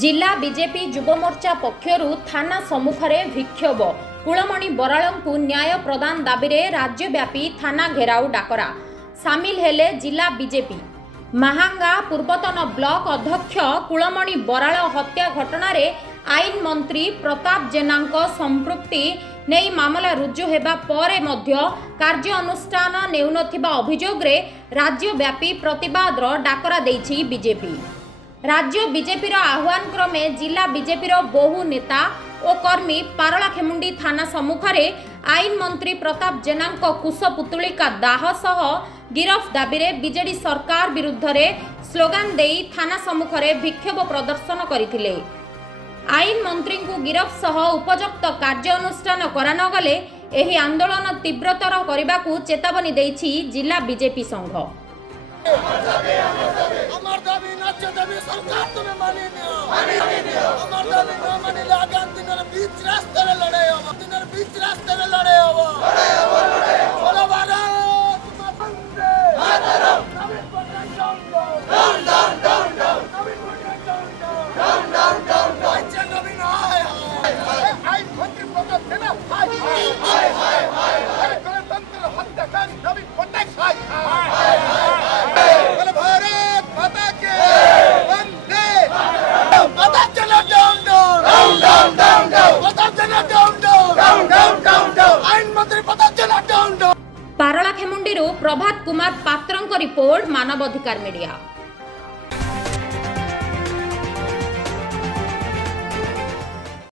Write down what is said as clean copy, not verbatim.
जिला बीजेपी युवमोर्चा पक्षर थाना सम्मुखें विक्षोभ कुलमणि बराळଙ୍କୁ न्याय प्रदान दाबी में राज्यव्यापी थाना घेराव डाकरा सामिल हेले जिला बीजेपी। महांगा पूर्वतन ब्लॉक अध्यक्ष कुलमणि बराळ हत्या घटना रे आईन मंत्री प्रताप जेना संपृक्ति नहीं मामला रुजु हेबा परे मध्य कार्य अनुष्ठान नेउनथिबा अभियोग रे राज्यव्यापी प्रतिवाद डाकरा देछि बीजेपी। राज्य बीजेपी आह्वान क्रमे जिला बीजेपी बहु नेता और कर्मी पारलाखेमुंडी थाना सम्मुखें आईन मंत्री प्रताप जेना कुशपुतुलिका दाह सह गिरफ दाबी में बीजेडी सरकार विरुद्ध रे स्लोगान दे थाना सम्मुखें विक्षोभ प्रदर्शन करथिले। आईन मंत्री को गिरफ सह उपयुक्त कार्यानुष्ठान करा न गले एही आंदोलन तीव्रतर करने को चेतावनी देछि जिला बीजेपी संघ। पारलाखेमुंडी प्रभात कुमार पात्रंक रिपोर्ट मानवाधिकार मीडिया।